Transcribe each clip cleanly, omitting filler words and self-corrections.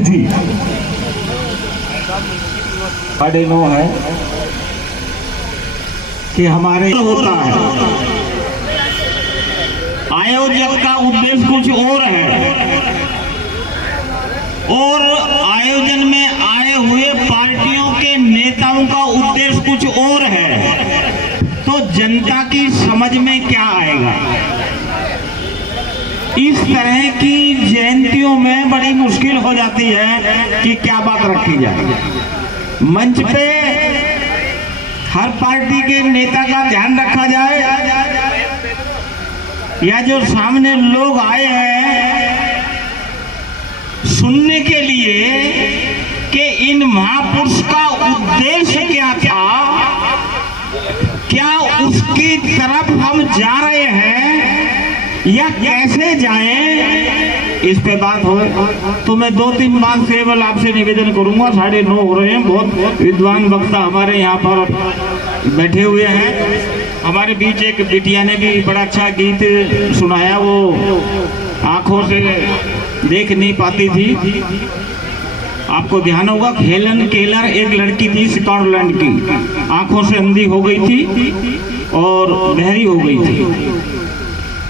जी 9:30 है कि हमारे होता है, आयोजक का उद्देश्य कुछ और है और आयोजन में आए हुए पार्टियों के नेताओं का उद्देश्य कुछ और है, तो जनता की समझ में क्या आएगा। इस तरह की जयंतियों में बड़ी मुश्किल हो जाती है कि क्या बात रखी जाए। मंच पे हर पार्टी के नेता का ध्यान रखा जाए या जो सामने लोग आए हैं सुनने के लिए कि इन महापुरुष का उद्देश्य क्या था, क्या उसकी तरफ हम जा रहे हैं या कैसे जाएं, इस पे बात हो। तो मैं 2-3 बात केवल आपसे निवेदन करूंगा। 9:30 हो रहे हैं, बहुत विद्वान वक्ता हमारे यहाँ पर बैठे हुए हैं। हमारे बीच एक बिटिया ने भी बड़ा अच्छा गीत सुनाया, वो आंखों से देख नहीं पाती थी। आपको ध्यान होगा, हेलन केलर एक लड़की थी स्कॉटलैंड की, आंखों से अंधी हो गई थी और बहरी हो गई थी।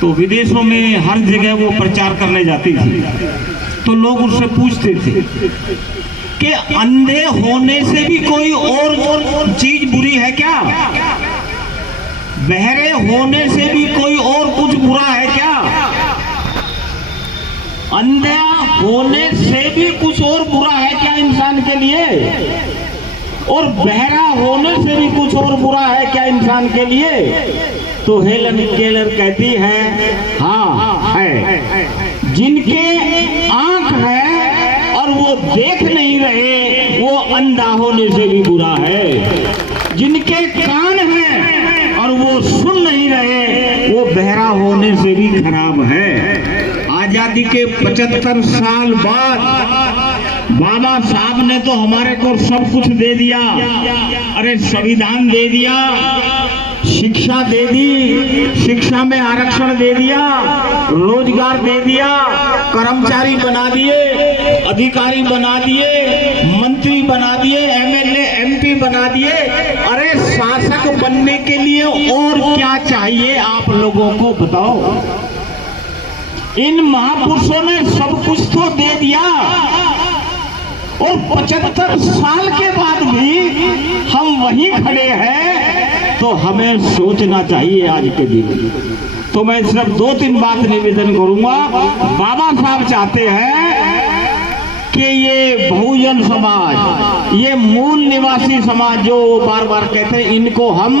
तो विदेशों में हर जगह वो प्रचार करने जाती थी। तो लोग उससे पूछते थे कि अंधे होने से भी कोई और चीज बुरी है क्या, बहरे होने से भी कोई और कुछ बुरा है क्या, अंधा होने से भी कुछ और बुरा है क्या इंसान के लिए, और बहरा होने से भी कुछ और बुरा है क्या इंसान के लिए। तो हेलन केलर कहती है हाँ है। जिनके आंख है और वो देख नहीं रहे वो अंधा होने से भी बुरा है, जिनके कान हैं और वो सुन नहीं रहे वो बहरा होने से भी खराब है। आजादी के 75 साल बाद बाबा साहब ने तो हमारे को सब कुछ दे दिया। अरे संविधान दे दिया, शिक्षा दे दी, शिक्षा में आरक्षण दे दिया, रोजगार दे दिया, कर्मचारी बना दिए, अधिकारी बना दिए, मंत्री बना दिए, एमएलए एमपी बना दिए। अरे शासक बनने के लिए और क्या चाहिए आप लोगों को बताओ। इन महापुरुषों ने सब कुछ तो दे दिया और 75 साल के बाद भी हम वहीं खड़े हैं, तो हमें सोचना चाहिए आज के दिन। तो मैं सिर्फ 2-3 बात निवेदन करूंगा। बाबा साहब चाहते हैं कि ये बहुजन समाज, ये मूल निवासी समाज जो बार बार कहते हैं, इनको हम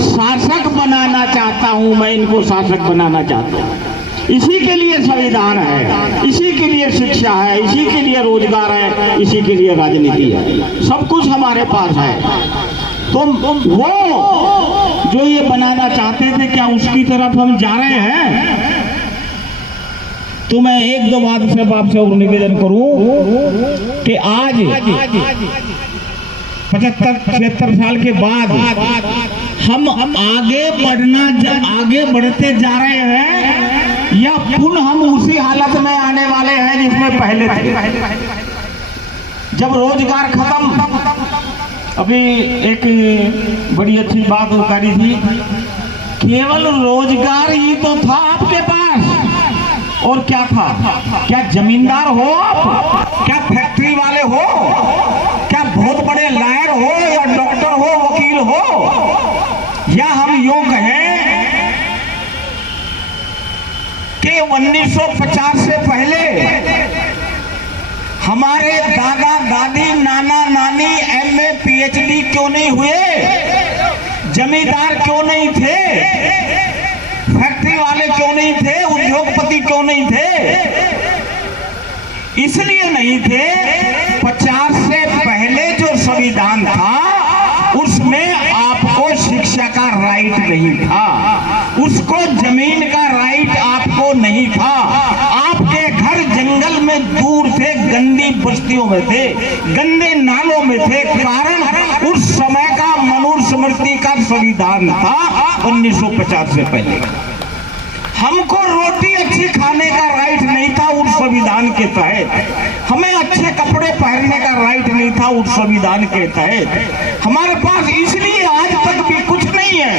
शासक बनाना चाहता हूं, मैं इनको शासक बनाना चाहता हूं। इसी के लिए संविधान है, इसी के लिए शिक्षा है, इसी के लिए रोजगार है, इसी के लिए राजनीति है, सब कुछ हमारे पास है। तो वो जो ये बनाना चाहते थे, क्या उसकी तरफ हम जा रहे हैं? तो मैं 1-2 बात सिर्फ आपसे और निवेदन करूं कि आज 75-76 साल के बाद हम आगे बढ़ते जा रहे हैं या पुनः हम उसी हालत में आने वाले हैं जिसमें पहले थे। जब रोजगार खत्म, अभी एक बड़ी अच्छी बात हो करी थी, केवल रोजगार ही तो था आपके पास, और क्या था? क्या जमींदार हो आप, क्या फैक्ट्री वाले हो, क्या बहुत बड़े लॉयर हो या डॉक्टर हो, वकील हो, या हम यूं कहें कि 1950 से पहले हमारे दादा दादी नाना नानी एमए पीएचडी क्यों नहीं हुए, जमींदार क्यों नहीं थे, फैक्ट्री वाले क्यों नहीं थे, उद्योगपति क्यों नहीं थे? इसलिए नहीं थे 50 से पहले जो संविधान था उसमें आपको शिक्षा का राइट नहीं था, उसको जमीन का राइट आपको नहीं था। आपके घर जंगल में दूर थे, गंदी बस्तियों में थे, गंदे नालों में थे। कारण उस समय का मनुस्मृति का संविधान था 1950 से पहले। हमको रोटी अच्छी खाने का राइट नहीं था उस संविधान के तहत, हमें अच्छे कपड़े पहनने का राइट नहीं था उस संविधान के तहत, हमारे पास इसलिए आज तक भी कुछ नहीं है।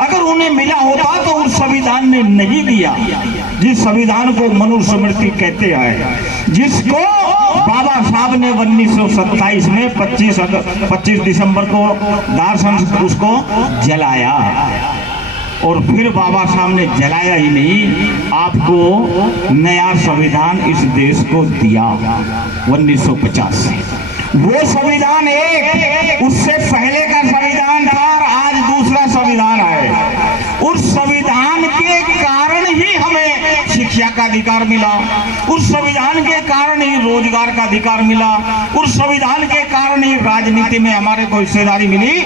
अगर उन्हें मिला होता तो उस संविधान ने नहीं दिया, जिस संविधान को मनुस्मृति कहते हैं, जिसको बाबा साहब ने 1927 में 25 दिसंबर को दार्शनिक उसको जलाया। और फिर बाबा साहब ने जलाया ही नहीं, आपको नया संविधान इस देश को दिया 1950 से। वो संविधान एक, उससे पहले का संविधान था और आज दूसरा संविधान है। उस संविधान के कारण ही हमें शिक्षा का अधिकार मिला, उस संविधान के कारण ही रोजगार का अधिकार मिला, उस संविधान के कारण ही राजनीति में हमारे को हिस्सेदारी मिली,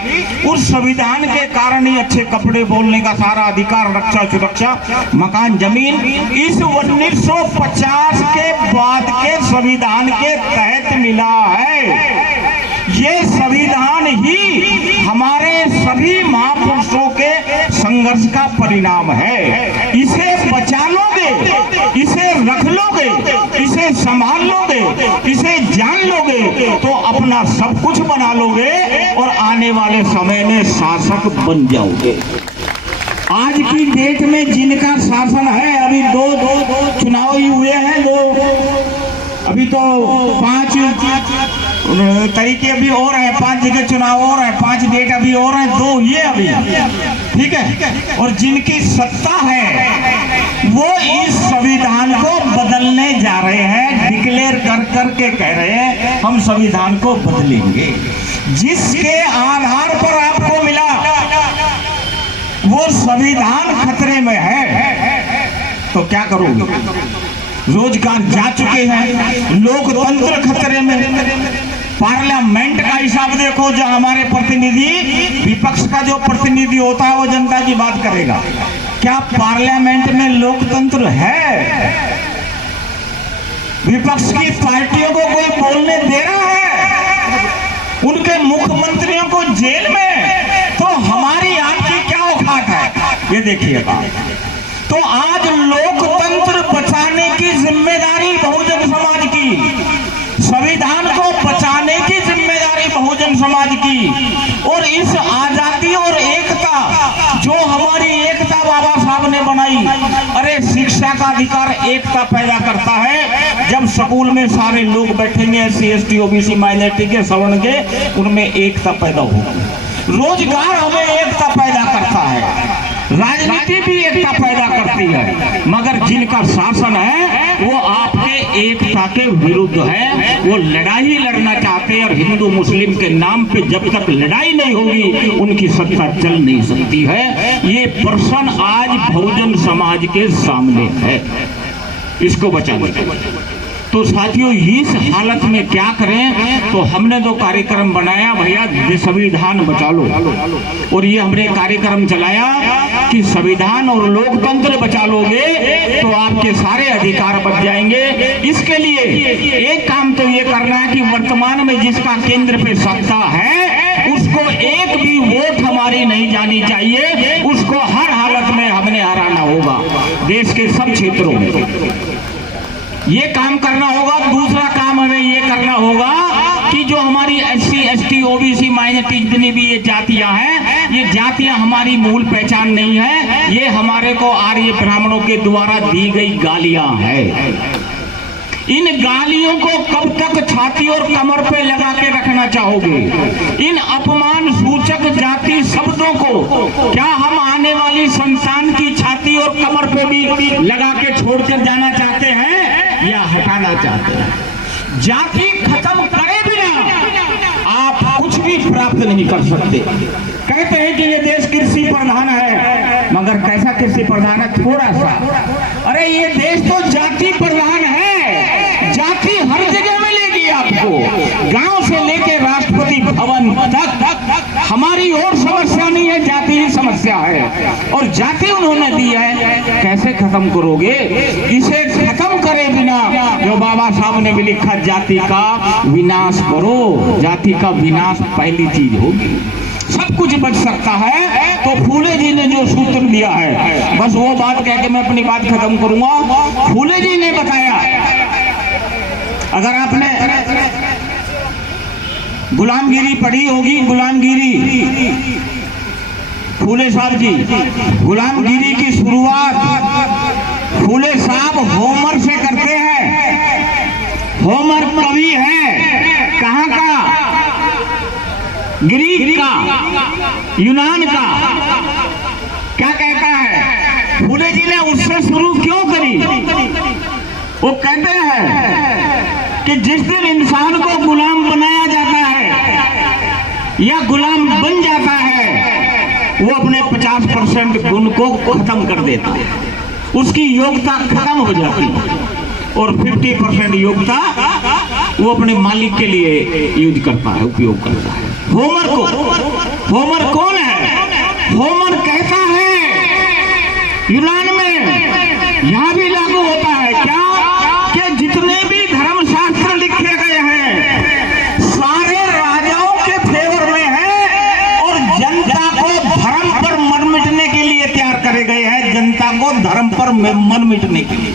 उस संविधान के कारण ही अच्छे कपड़े बोलने का सारा अधिकार, रक्षा सुरक्षा, मकान जमीन इस 1950 के बाद के संविधान के तहत मिला है। ये संविधान ही हमारे सभी महापुरुषों के संघर्ष का परिणाम है। इसे बचा लोगे, इसे रख लोगे, इसे संभाल लोगे, इसे जान लोगे तो अपना सब कुछ बना लोगे और आने वाले समय में शासक बन जाओगे। आज की डेट में जिनका शासन है, अभी दो चुनाव ही हुए हैं, अभी तो 5 तरीके अभी और है, 5 जगह चुनाव और है, 5 डेट अभी और है, 2 ये अभी, ठीक है। और जिनकी सत्ता है वो इस संविधान को बदलने जा रहे हैं, डिक्लेयर कर करके कह रहे हैं हम संविधान को बदलेंगे। जिसके आधार पर आपको मिला वो संविधान खतरे में है तो क्या करोगे? रोजगार जा चुके हैं, लोकतंत्र खतरे में। पार्लियामेंट का हिसाब देखो, जो हमारे प्रतिनिधि, विपक्ष का जो प्रतिनिधि होता है वो जनता की बात करेगा। क्या पार्लियामेंट में लोकतंत्र है? विपक्ष की पार्टियों को कोई बोलने दे रहा है? उनके मुख्यमंत्रियों को जेल में? तो हमारी आपकी क्या औकात है, ये देखिएगा। तो आज लोकतंत्र बचाने की जिम्मेदारी बहुजन समाज की, संविधान को बचाने की जिम्मेदारी बहुजन समाज की। और इस आजादी और एकता, जो हमारी एकता बाबा साहब ने बनाई, अरे शिक्षा का अधिकार एकता पैदा करता है। जब स्कूल में सारे लोग बैठेंगे, SC ST OBC माइनॉरिटी के, सवर्ण के, उनमें एकता पैदा होगी। रोजगार हमें एकता पैदा करता है, राजनीति भी एकता पैदा करती है। मगर जिनका शासन है वो आपके एकता के विरुद्ध है, वो लड़ाई लड़ना चाहते हैं। और हिंदू मुस्लिम के नाम पे जब तक लड़ाई नहीं होगी उनकी सत्ता चल नहीं सकती है। ये प्रश्न आज बहुजन समाज के सामने है, इसको बचाने। तो साथियों, इस हालत में क्या करें? तो हमने तो कार्यक्रम बनाया, भैया संविधान बचा लो। और ये हमने कार्यक्रम चलाया कि संविधान और लोकतंत्र बचा लोगे तो आपके सारे अधिकार बच जाएंगे। इसके लिए एक काम तो ये करना है कि वर्तमान में जिसका केंद्र पे सत्ता है उसको एक भी वोट हमारी नहीं जानी चाहिए, उसको हर हालत में हमने हराना होगा देश के सब क्षेत्रों में। ये काम करना होगा। दूसरा काम हमें ये करना होगा कि जो हमारी SC ST OBC माइनॉरिटी जितनी भी ये जातियां हैं, ये जातियां हमारी मूल पहचान नहीं है, ये हमारे को आर्य ब्राह्मणों के द्वारा दी गई गालियां हैं। इन गालियों को कब तक छाती और कमर पे लगा के रखना चाहोगे? इन अपमान सूचक जाति शब्दों को क्या हम आने वाली संतान की छाती और कमर पे भी लगा के छोड़कर जाना चाहते हैं या हटाना चाहते हैं? जाति खत्म करे बिना आप कुछ भी प्राप्त नहीं कर सकते। कहते हैं कि ये देश कृषि प्रधान है, मगर कैसा कृषि प्रधान है? थोड़ा सा। अरे ये देश तो जाति प्रधान है। जाति हर जगह मिलेगी आपको, गांव से लेके राष्ट्रपति भवन तक। हमारी और समस्या नहीं है, जाति ही समस्या है। और जाति उन्होंने दी है, कैसे खत्म करोगे? इसे खत्म करे बिना, जो बाबा साहब ने भी लिखा, जाति का विनाश करो। जाति का विनाश पहली चीज होगी। सब कुछ मनुष्य बच सकता है तो फूले जी ने जो सूत्र दिया है, बस वो बात कह के मैं अपनी बात खत्म करूंगा। फूले जी ने बताया, अगर आपने गुलामगिरी पढ़ी होगी, गुलामगिरी, फूले साहब जी, गुलामगिरी की शुरुआत फूले साहब होमर से करते हैं। होमर कवि है कहाँ का? ग्रीक का, यूनान का। क्या कहता है? फूले जी ने उससे शुरू क्यों करी? वो कहते हैं कि जिस दिन इंसान को गुलाम बनाया जाता है या गुलाम बन जाता है, वो अपने 50% गुण को खत्म कर देता है, उसकी योग्यता खत्म हो जाती है और 50% योग्यता वो अपने मालिक के लिए यूज करता है, उपयोग करता है। होमर को, होमर कौन है? होमर कहता है यूनान में, यहां भी लागू होता है क्या, कि जितने भी धर्मशास्त्र लिखे गए हैं सारे राजाओं के फेवर में है और जनता को धर्म पर मन मिटने के लिए तैयार करे गए हैं। जनता को धर्म पर मन मिटने के लिए,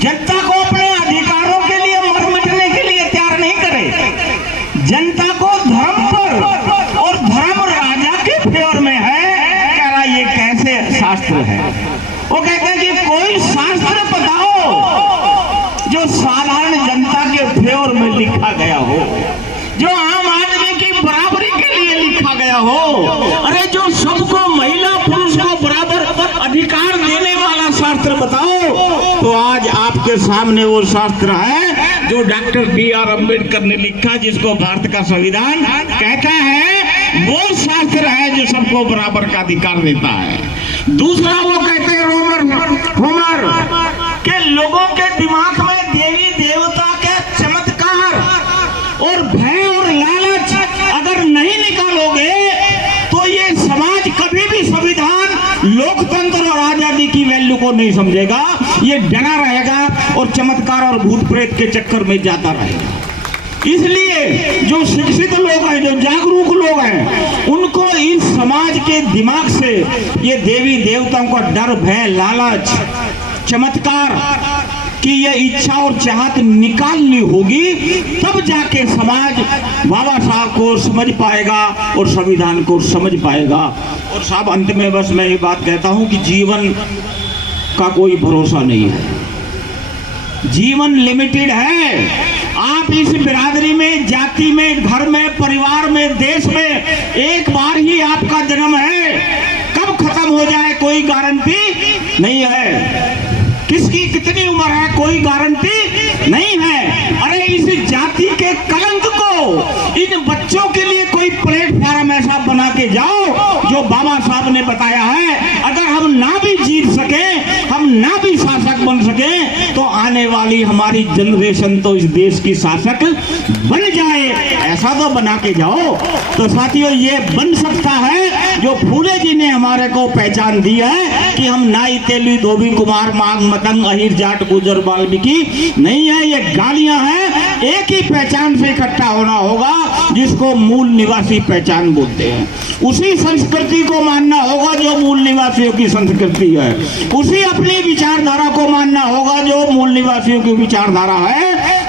जनता को अपने अधिकारों के लिए मन मिटने के लिए तैयार नहीं करे, जनता को धर्म पर और धर्म राजा के फेवर में है। कह रहा ये कैसे शास्त्र है? वो कहते हैं कि कोई शास्त्र बताओ जो साधारण जनता के फेवर में लिखा गया हो, जो आम आदमी की बराबरी के लिए लिखा गया हो, अरे जो सबको, महिला पुरुष को बराबर अधिकार देने वाला शास्त्र बताओ। तो आज आपके सामने वो शास्त्र है जो डॉक्टर B.R. अम्बेडकर ने लिखा, जिसको भारत का संविधान कहता है, वो शास्त्र है जो सबको बराबर का अधिकार देता है। दूसरा वो कहते हैं होमर के लोगों के दिमाग में देवी देवता के चमत्कार और भय और लालच अगर नहीं निकालोगे तो ये समाज कभी भी संविधान, लोकतंत्र और आजादी की वैल्यू को नहीं समझेगा। ये डरा रहेगा और चमत्कार और भूत प्रेत के चक्कर में जाता रहेगा। इसलिए जो शिक्षित लोग हैं, जो जागरूक लोग हैं, उनको इस समाज के दिमाग से ये देवी देवताओं का डर, भय, लालच, चमत्कार की ये इच्छा और चाहत निकालनी होगी, तब जाके समाज बाबा साहब को समझ पाएगा और संविधान को समझ पाएगा। और साहब, अंत में बस मैं ये बात कहता हूं कि जीवन का कोई भरोसा नहीं है, जीवन लिमिटेड है। आप इस बिरादरी में, जाति में, घर में, परिवार में, देश में एक बार ही आपका जन्म है। कब खत्म हो जाए कोई गारंटी नहीं है, किसकी कितनी उम्र है कोई गारंटी नहीं है। अरे इस जाति के कलंक को इन बच्चों के लिए कोई प्लेटफॉर्म ऐसा बना के जाओ जो बाबा साहब ने बताया है। अगर हम ना भी जीत सके, हम ना भी शासक बन सके, तो आने वाली हमारी जनरेशन तो इस देश की शासक बन जाए, ऐसा तो बना के जाओ। तो साथियों, ये बन सकता है जो फूले जी ने हमारे को पहचान दी है कि हम नाई, तेली, धोबी, कुमार, मांग, मतंग, अहिर, जाट, गुजर, वाल्मीकि नहीं है, ये गालियां हैं। एक ही पहचान से इकट्ठा होना होगा जिसको मूल निवासी पहचान बोलते हैं। उसी संस्कृति को मानना होगा जो मूल निवासियों की संस्कृति है, उसी अपनी विचारधारा को मानना होगा जो मूल निवासियों की विचारधारा है।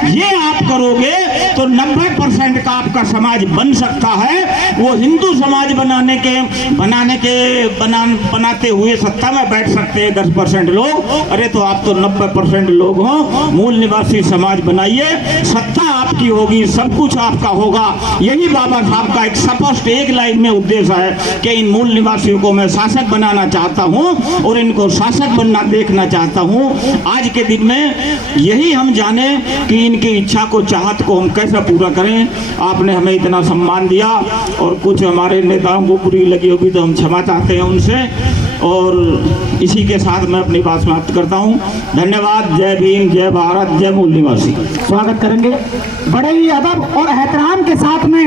ये आप करोगे तो 90% का आपका समाज बन सकता है। वो हिंदू समाज बनाते हुए सत्ता में बैठ सकते हैं 10% लोग। अरे तो आप तो 90% लोग हो, मूल निवासी समाज बनाइए, सत्ता आपकी होगी, सब कुछ आपका होगा। यही बाबा साहब का एक स्पष्ट एक लाइन में उद्देश्य है कि इन मूल निवासियों को मैं शासक बनाना चाहता हूं और इनको शासक बनना देखना चाहता हूं। आज के दिन में यही हम जाने कि इनकी इच्छा को, चाहत को हम कैसे पूरा करें। आपने हमें इतना सम्मान दिया और कुछ हमारे नेताओं को बुरी लगी होगी तो हम क्षमा चाहते हैं उनसे। और इसी के साथ मैं अपनी बात समाप्त करता हूं। धन्यवाद। जय भीम, जय भारत, जय मूल निवासी। स्वागत करेंगे बड़े ही अदब और एहतराम के साथ में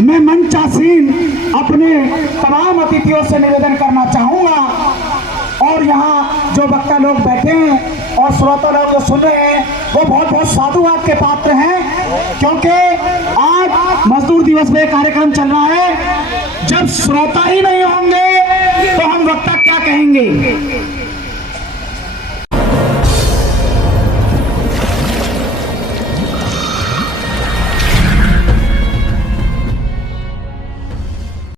मैं मंचासीन अपने तमाम अतिथियों से निवेदन करना चाहूँगा और यहाँ जो वक्ता लोग बैठे हैं और श्रोता लोग जो सुन रहे हैं वो बहुत बहुत साधुवाद के पात्र हैं, क्योंकि आज मजदूर दिवस पे कार्यक्रम चल रहा है। जब श्रोता ही नहीं होंगे तो हम वक्ता क्या कहेंगे।